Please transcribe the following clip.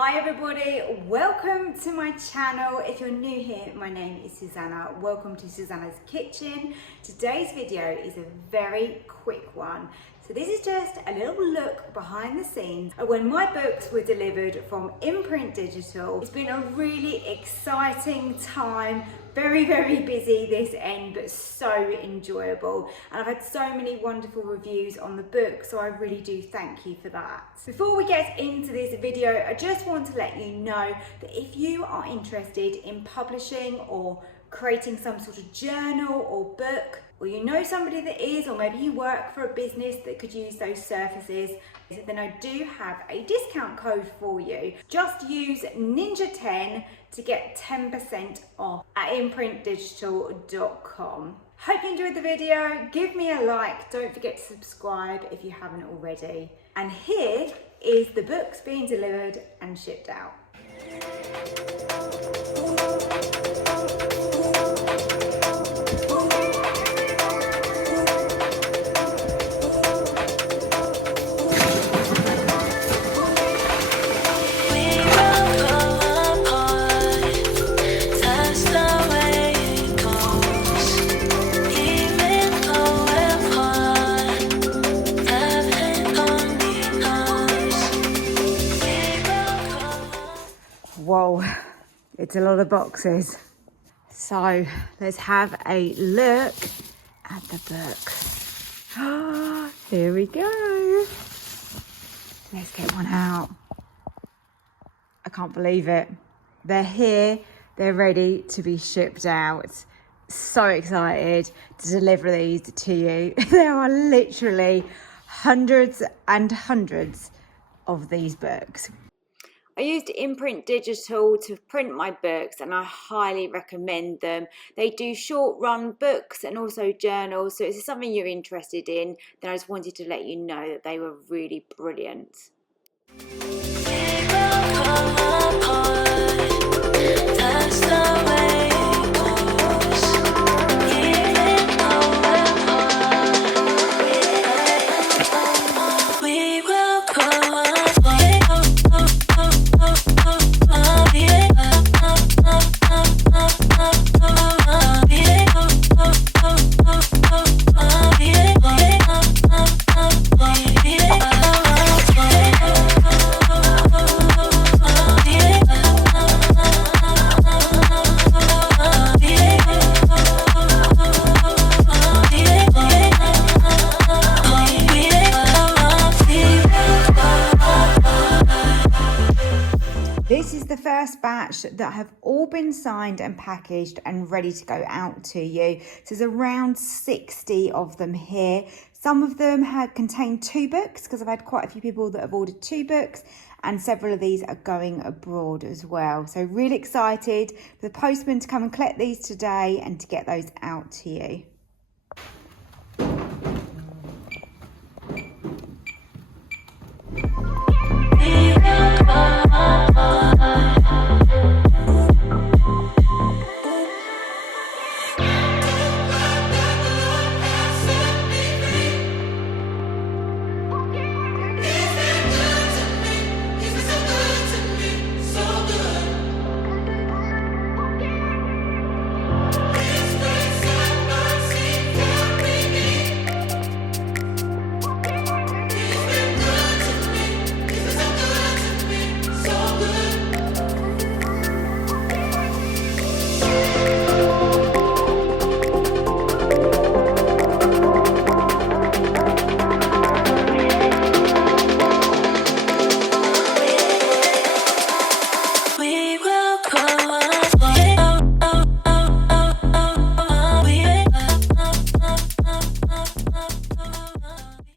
Hi everybody, welcome to my channel. If you're new here, my name is Susannah. Welcome to Susannah's Kitchen. Today's video is a very quick one. So this is just a little look behind the scenes of when my books were delivered from Imprint Digital. It's been a really exciting time. Very busy this end, but so enjoyable. And I've had so many wonderful reviews on the book, so I really do thank you for that. Before we get into this video, I just want to let you know that if you are interested in publishing or creating some sort of journal or book, or you know somebody that is, or maybe you work for a business that could use those services, then I do have a discount code for you. Just use Ninja10 to get 10% off at imprintdigital.com. Hope you enjoyed the video. Give me a like. Don't forget to subscribe if you haven't already. And here is the books being delivered and shipped out. Whoa, it's a lot of boxes. So let's have a look at the book. Here we go. Let's get one out. I can't believe it. They're here, they're ready to be shipped out. So excited to deliver these to you. There are literally hundreds and hundreds of these books. I used Imprint Digital to print my books and I highly recommend them. They do short run books and also journals, so if it's something you're interested in, then I just wanted to let you know that they were really brilliant. This is the first batch that have all been signed and packaged and ready to go out to you. So there's around 60 of them here. Some of them had contained 2 books because I've had quite a few people that have ordered 2 books, and several of these are going abroad as well. So really excited for the postman to come and collect these today and to get those out to you.